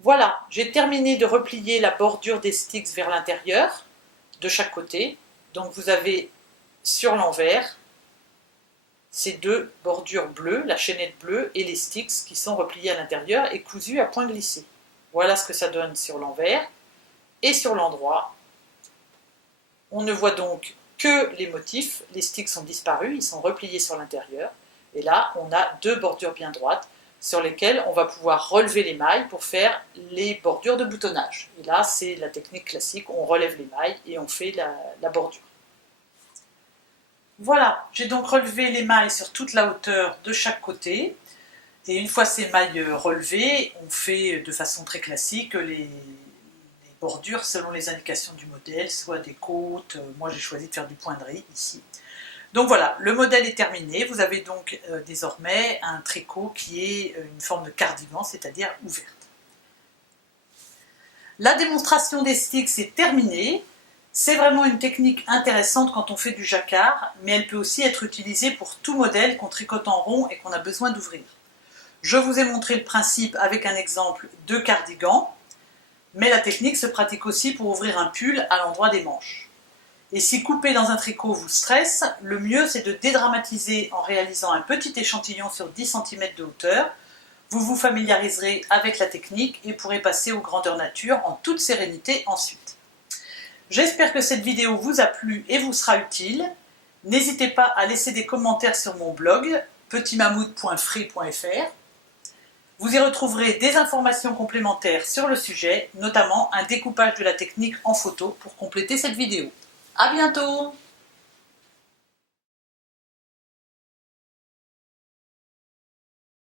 Voilà, j'ai terminé de replier la bordure des sticks vers l'intérieur, de chaque côté. Donc vous avez sur l'envers ces deux bordures bleues, la chaînette bleue et les sticks qui sont repliés à l'intérieur et cousus à point glissé. Voilà ce que ça donne sur l'envers. Et sur l'endroit, on ne voit donc que les motifs, les sticks sont disparus, ils sont repliés sur l'intérieur. Et là, on a deux bordures bien droites sur lesquelles on va pouvoir relever les mailles pour faire les bordures de boutonnage. Et là, c'est la technique classique, on relève les mailles et on fait la bordure. Voilà, j'ai donc relevé les mailles sur toute la hauteur de chaque côté. Et une fois ces mailles relevées, on fait de façon très classique les bordures selon les indications du modèle, soit des côtes, moi j'ai choisi de faire du point de riz ici. Donc voilà, le modèle est terminé, vous avez donc désormais un tricot qui est une forme de cardigan, c'est-à-dire ouverte. La démonstration des sticks est terminée. C'est vraiment une technique intéressante quand on fait du jacquard, mais elle peut aussi être utilisée pour tout modèle qu'on tricote en rond et qu'on a besoin d'ouvrir. Je vous ai montré le principe avec un exemple de cardigan, mais la technique se pratique aussi pour ouvrir un pull à l'endroit des manches. Et si couper dans un tricot vous stresse, le mieux c'est de dédramatiser en réalisant un petit échantillon sur 10 cm de hauteur. Vous vous familiariserez avec la technique et pourrez passer aux grandeurs nature en toute sérénité ensuite. J'espère que cette vidéo vous a plu et vous sera utile. N'hésitez pas à laisser des commentaires sur mon blog petitmammouth.free.fr. Vous y retrouverez des informations complémentaires sur le sujet, notamment un découpage de la technique en photo pour compléter cette vidéo. À bientôt!